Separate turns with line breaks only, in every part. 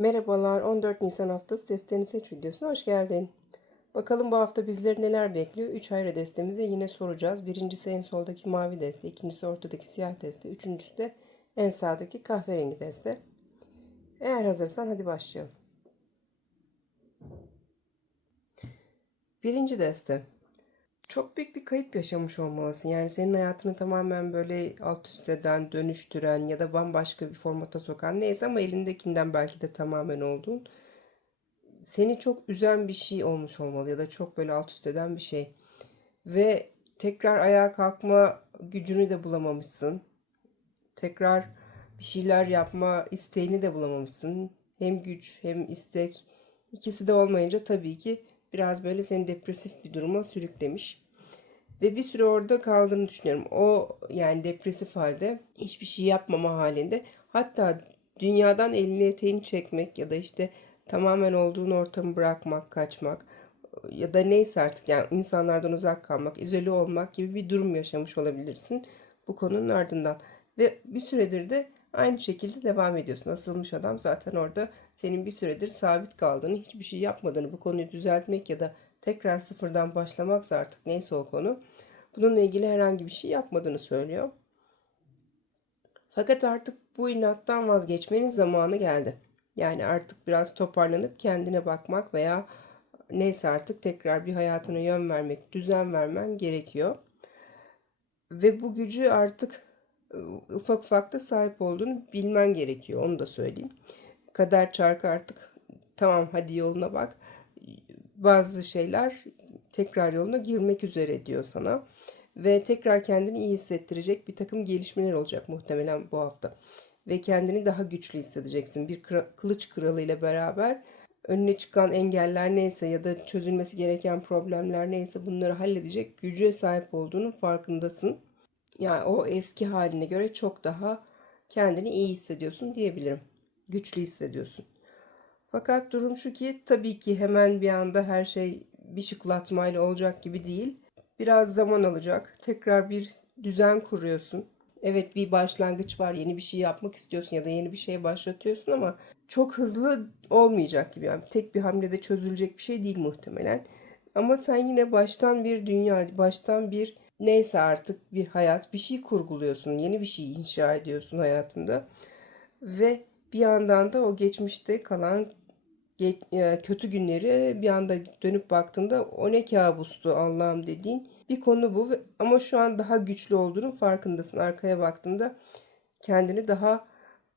Merhabalar, 14 Nisan haftası testlerini seç videosuna hoş geldin. Bakalım bu hafta bizleri neler bekliyor? 3 ayrı destemize yine soracağız. Birincisi en soldaki mavi deste, ikincisi ortadaki siyah deste, üçüncüsü de en sağdaki kahverengi deste. Eğer hazırsan hadi başlayalım. Birinci deste. Çok büyük bir kayıp yaşamış olmalısın. Yani senin hayatını tamamen böyle alt üst eden, dönüştüren ya da bambaşka bir formata sokan neyse ama elindekinden belki de tamamen olduğun seni çok üzen bir şey olmuş olmalı ya da çok böyle alt üst eden bir şey. Ve tekrar ayağa kalkma gücünü de bulamamışsın. Tekrar bir şeyler yapma isteğini de bulamamışsın. Hem güç hem istek ikisi de olmayınca tabii ki biraz böyle seni depresif bir duruma sürüklemiş. Ve bir süre orada kaldığını düşünüyorum. O yani depresif halde hiçbir şey yapmama halinde hatta dünyadan elini eteğini çekmek ya da işte tamamen olduğun ortamı bırakmak, kaçmak ya da neyse artık yani insanlardan uzak kalmak, izole olmak gibi bir durum yaşamış olabilirsin bu konunun ardından. Ve bir süredir de aynı şekilde devam ediyorsun. Asılmış adam zaten orada senin bir süredir sabit kaldığını, hiçbir şey yapmadığını, bu konuyu düzeltmek ya da tekrar sıfırdan başlamaksa artık neyse o konu. Bununla ilgili herhangi bir şey yapmadığını söylüyor. Fakat artık bu inattan vazgeçmenin zamanı geldi. Yani artık biraz toparlanıp kendine bakmak veya neyse artık tekrar bir hayatına yön vermek, düzen vermen gerekiyor. Ve bu gücü artık ufak ufak da sahip olduğunu bilmen gerekiyor. Onu da söyleyeyim. Kader çarkı artık tamam hadi yoluna bak. Bazı şeyler tekrar yoluna girmek üzere diyor sana. Ve tekrar kendini iyi hissettirecek bir takım gelişmeler olacak muhtemelen bu hafta. Ve kendini daha güçlü hissedeceksin. Bir kılıç kralı ile beraber önüne çıkan engeller neyse ya da çözülmesi gereken problemler neyse bunları halledecek güce sahip olduğunun farkındasın. Yani o eski haline göre çok daha kendini iyi hissediyorsun diyebilirim. Güçlü hissediyorsun. Fakat durum şu ki tabii ki hemen bir anda her şey bir şıklatmayla olacak gibi değil. Biraz zaman alacak. Tekrar bir düzen kuruyorsun. Evet bir başlangıç var. Yeni bir şey yapmak istiyorsun ya da yeni bir şey başlatıyorsun ama çok hızlı olmayacak gibi. Yani tek bir hamlede çözülecek bir şey değil muhtemelen. Ama sen yine baştan bir dünya, baştan bir neyse artık bir hayat, bir şey kurguluyorsun. Yeni bir şey inşa ediyorsun hayatında. Ve bir yandan da o geçmişte kalan e, kötü günleri bir anda dönüp baktığında o ne kabustu Allah'ım dediğin bir konu bu. Ama şu an daha güçlü olduğunun farkındasın. Arkaya baktığında kendini daha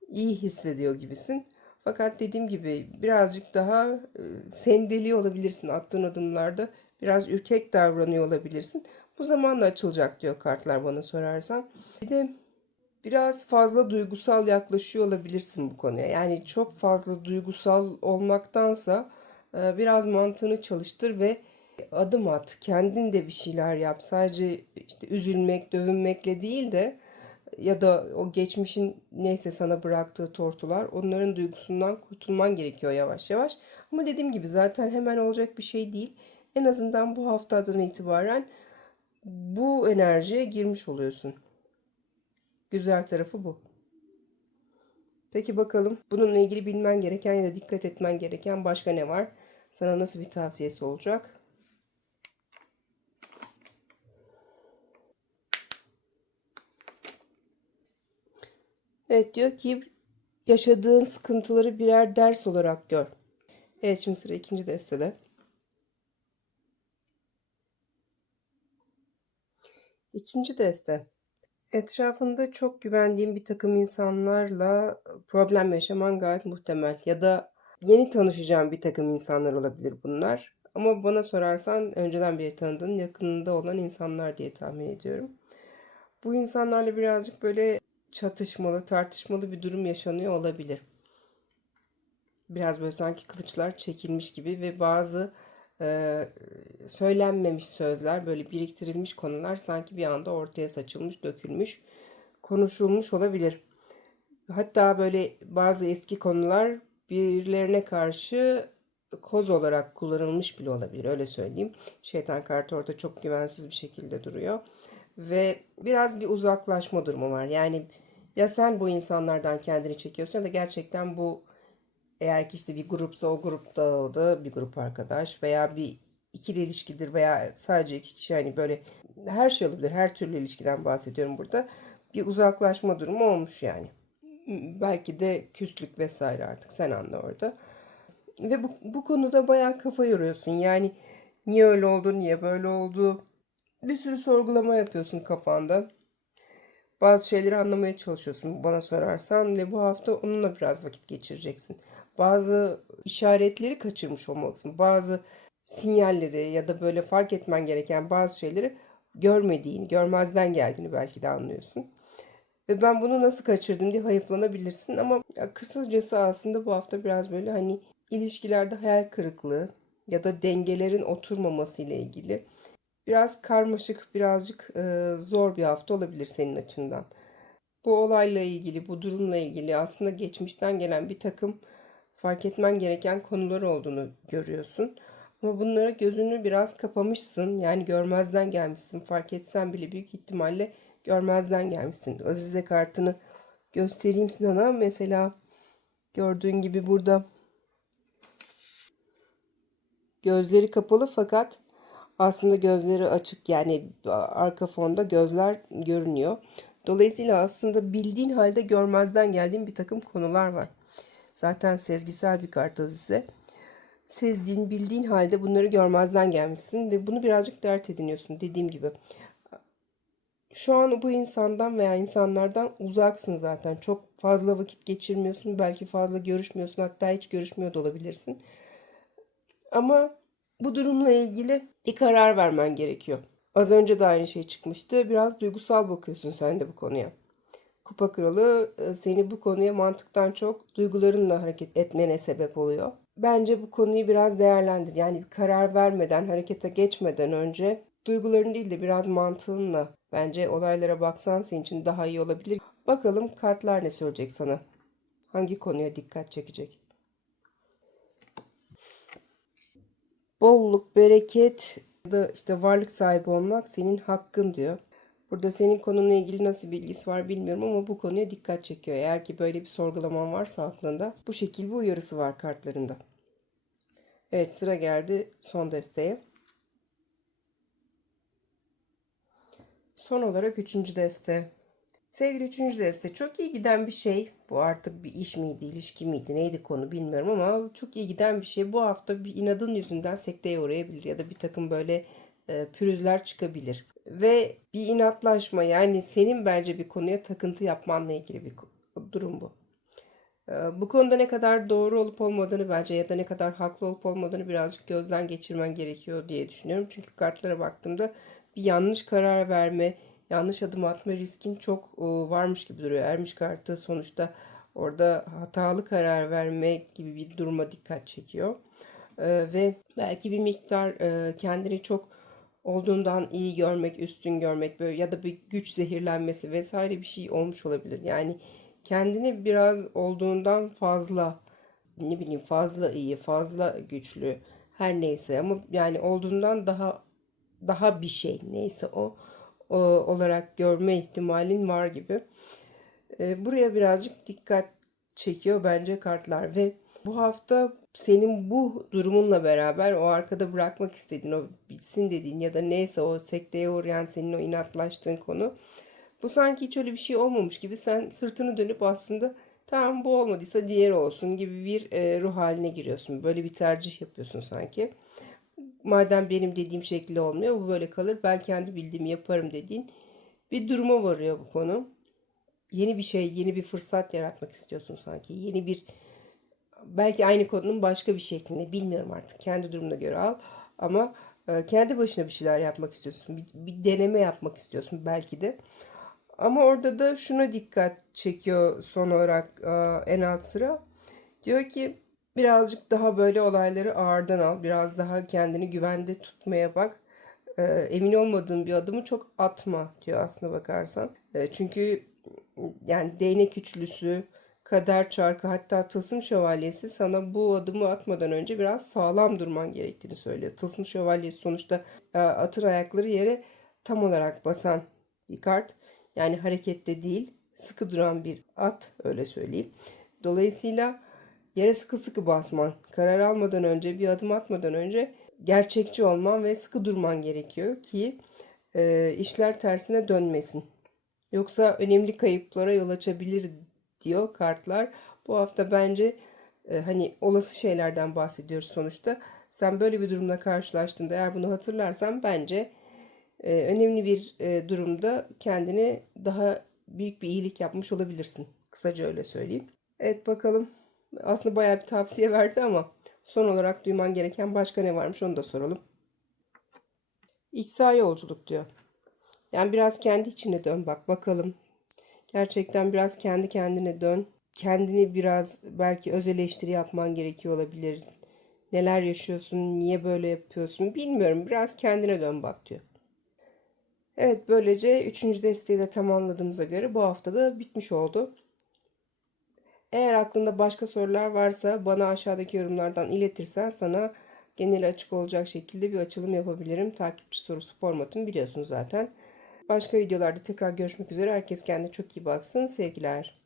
iyi hissediyor gibisin. Fakat dediğim gibi birazcık daha e, sendeli olabilirsin attığın adımlarda. Biraz ürkek davranıyor olabilirsin. Bu zamanla açılacak diyor kartlar bana sorarsan. Bir de biraz fazla duygusal yaklaşıyor olabilirsin bu konuya. Yani çok fazla duygusal olmaktansa e, biraz mantığını çalıştır ve adım at. Kendin de bir şeyler yap. Sadece işte üzülmek, dövünmekle değil de ya da o geçmişin neyse sana bıraktığı tortular onların duygusundan kurtulman gerekiyor yavaş yavaş. Ama dediğim gibi zaten hemen olacak bir şey değil. En azından bu haftadan itibaren bu enerjiye girmiş oluyorsun. Güzel tarafı bu. Peki bakalım bununla ilgili bilmen gereken ya da dikkat etmen gereken başka ne var? Sana nasıl bir tavsiyesi olacak? Evet diyor ki yaşadığın sıkıntıları birer ders olarak gör. Evet şimdi sıra ikinci destede. İkinci deste. Etrafında çok güvendiğin bir takım insanlarla problem yaşaman gayet muhtemel. Ya da yeni tanışacağın bir takım insanlar olabilir bunlar. Ama bana sorarsan önceden beri tanıdığın, yakınında olan insanlar diye tahmin ediyorum. Bu insanlarla birazcık böyle çatışmalı, tartışmalı bir durum yaşanıyor olabilir. Biraz böyle sanki kılıçlar çekilmiş gibi ve bazı e, söylenmemiş sözler, böyle biriktirilmiş konular sanki bir anda ortaya saçılmış, dökülmüş, konuşulmuş olabilir. Hatta böyle bazı eski konular birilerine karşı koz olarak kullanılmış bile olabilir öyle söyleyeyim. Şeytan kartı orada çok güvensiz bir şekilde duruyor. Ve biraz bir uzaklaşma durumu var. Yani ya sen bu insanlardan kendini çekiyorsun ya da gerçekten bu Eğer ki işte bir grupsa o grup dağıldı, bir grup arkadaş veya bir ikili ilişkidir veya sadece iki kişi hani böyle her şey olabilir. Her türlü ilişkiden bahsediyorum burada. Bir uzaklaşma durumu olmuş yani. Belki de küslük vesaire artık sen anla orada. Ve bu, bu konuda bayağı kafa yoruyorsun. Yani niye öyle oldu, niye böyle oldu? Bir sürü sorgulama yapıyorsun kafanda. Bazı şeyleri anlamaya çalışıyorsun bana sorarsan ve bu hafta onunla biraz vakit geçireceksin. Bazı işaretleri kaçırmış olmalısın. Bazı sinyalleri ya da böyle fark etmen gereken bazı şeyleri görmediğini, görmezden geldiğini belki de anlıyorsun. Ve ben bunu nasıl kaçırdım diye hayıflanabilirsin ama kısacası aslında bu hafta biraz böyle hani ilişkilerde hayal kırıklığı ya da dengelerin oturmaması ile ilgili biraz karmaşık, birazcık e, zor bir hafta olabilir senin açından. Bu olayla ilgili, bu durumla ilgili aslında geçmişten gelen bir takım fark etmen gereken konular olduğunu görüyorsun. Ama bunlara gözünü biraz kapamışsın. Yani görmezden gelmişsin. Fark etsen bile büyük ihtimalle görmezden gelmişsin. Azize kartını göstereyim sana. Mesela gördüğün gibi burada gözleri kapalı fakat aslında gözleri açık. Yani arka fonda gözler görünüyor. Dolayısıyla aslında bildiğin halde görmezden geldiğin bir takım konular var. Zaten sezgisel bir kart Azize sezdiğin, bildiğin halde bunları görmezden gelmişsin ve bunu birazcık dert ediniyorsun dediğim gibi. Şu an bu insandan veya insanlardan uzaksın zaten. Çok fazla vakit geçirmiyorsun, belki fazla görüşmüyorsun, hatta hiç görüşmüyor da olabilirsin. Ama bu durumla ilgili bir karar vermen gerekiyor. Az önce de aynı şey çıkmıştı. Biraz duygusal bakıyorsun sen de bu konuya. Kupa kralı e, seni bu konuya mantıktan çok duygularınla hareket etmene sebep oluyor bence bu konuyu biraz değerlendir. Yani bir karar vermeden, harekete geçmeden önce duyguların değil de biraz mantığınla bence olaylara baksan senin için daha iyi olabilir. Bakalım kartlar ne söyleyecek sana? Hangi konuya dikkat çekecek? Bolluk, bereket da işte varlık sahibi olmak senin hakkın diyor. Burada senin konunla ilgili nasıl bilgisi var bilmiyorum ama bu konuya dikkat çekiyor. Eğer ki böyle bir sorgulaman varsa aklında bu şekil bir uyarısı var kartlarında. Evet sıra geldi son desteğe. Son olarak üçüncü deste. Sevgili üçüncü deste çok iyi giden bir şey. Bu artık bir iş miydi, ilişki miydi, neydi konu bilmiyorum ama çok iyi giden bir şey. Bu hafta bir inadın yüzünden sekteye uğrayabilir ya da bir takım böyle e, pürüzler çıkabilir. Ve bir inatlaşma yani senin bence bir konuya takıntı yapmanla ilgili bir durum bu. E, bu konuda ne kadar doğru olup olmadığını bence ya da ne kadar haklı olup olmadığını birazcık gözden geçirmen gerekiyor diye düşünüyorum. Çünkü kartlara baktığımda bir yanlış karar verme, yanlış adım atma riskin çok e, varmış gibi duruyor. Ermiş kartı sonuçta orada hatalı karar verme gibi bir duruma dikkat çekiyor. E, ve belki bir miktar kendini çok olduğundan iyi görmek, üstün görmek böyle ya da bir güç zehirlenmesi vesaire bir şey olmuş olabilir. Yani kendini biraz olduğundan fazla ne bileyim fazla iyi, fazla güçlü her neyse ama yani olduğundan daha daha bir şey neyse o, o olarak görme ihtimalin var gibi. E, buraya birazcık dikkat çekiyor bence kartlar ve bu hafta senin bu durumunla beraber o arkada bırakmak istediğin, o bitsin dediğin ya da neyse o sekteye uğrayan senin o inatlaştığın konu. Bu sanki hiç öyle bir şey olmamış gibi sen sırtını dönüp aslında tamam bu olmadıysa diğeri olsun gibi bir e, ruh haline giriyorsun. Böyle bir tercih yapıyorsun sanki. Madem benim dediğim şekilde olmuyor bu böyle kalır ben kendi bildiğimi yaparım dediğin bir duruma varıyor bu konu. Yeni bir şey, yeni bir fırsat yaratmak istiyorsun sanki. Yeni bir belki aynı konunun başka bir şeklinde bilmiyorum artık. Kendi durumuna göre al. Ama e, kendi başına bir şeyler yapmak istiyorsun. Bir, bir deneme yapmak istiyorsun belki de. Ama orada da şuna dikkat çekiyor son olarak e, en alt sıra. Diyor ki birazcık daha böyle olayları ağırdan al. Biraz daha kendini güvende tutmaya bak. E, emin olmadığın bir adımı çok atma diyor aslına bakarsan. Çünkü yani değnek üçlüsü kader çarkı hatta tılsım şövalyesi sana bu adımı atmadan önce biraz sağlam durman gerektiğini söylüyor. Tılsım şövalyesi sonuçta e, atın ayakları yere tam olarak basan bir kart. Yani harekette değil sıkı duran bir at öyle söyleyeyim. Dolayısıyla Yere sıkı sıkı basman, karar almadan önce, bir adım atmadan önce gerçekçi olman ve sıkı durman gerekiyor ki e, işler tersine dönmesin. Yoksa önemli kayıplara yol açabilir diyor kartlar. Bu hafta bence e, hani olası şeylerden bahsediyoruz sonuçta. Sen böyle bir durumla karşılaştığında eğer bunu hatırlarsan bence e, önemli bir e, durumda kendine daha büyük bir iyilik yapmış olabilirsin. Kısaca öyle söyleyeyim. Evet bakalım. Aslında bayağı bir tavsiye verdi ama son olarak duyman gereken başka ne varmış onu da soralım. İçsel yolculuk diyor. Yani biraz kendi içine dön bak bakalım. Gerçekten biraz kendi kendine dön. Kendini biraz belki öz eleştiri yapman gerekiyor olabilir. Neler yaşıyorsun, niye böyle yapıyorsun bilmiyorum. Biraz kendine dön bak diyor. Evet böylece üçüncü desteği de tamamladığımıza göre bu hafta da bitmiş oldu. Eğer aklında başka sorular varsa bana aşağıdaki yorumlardan iletirsen sana genel açık olacak şekilde bir açılım yapabilirim. Takipçi sorusu formatını biliyorsun zaten. Başka videolarda tekrar görüşmek üzere. Herkes kendine çok iyi baksın. Sevgiler.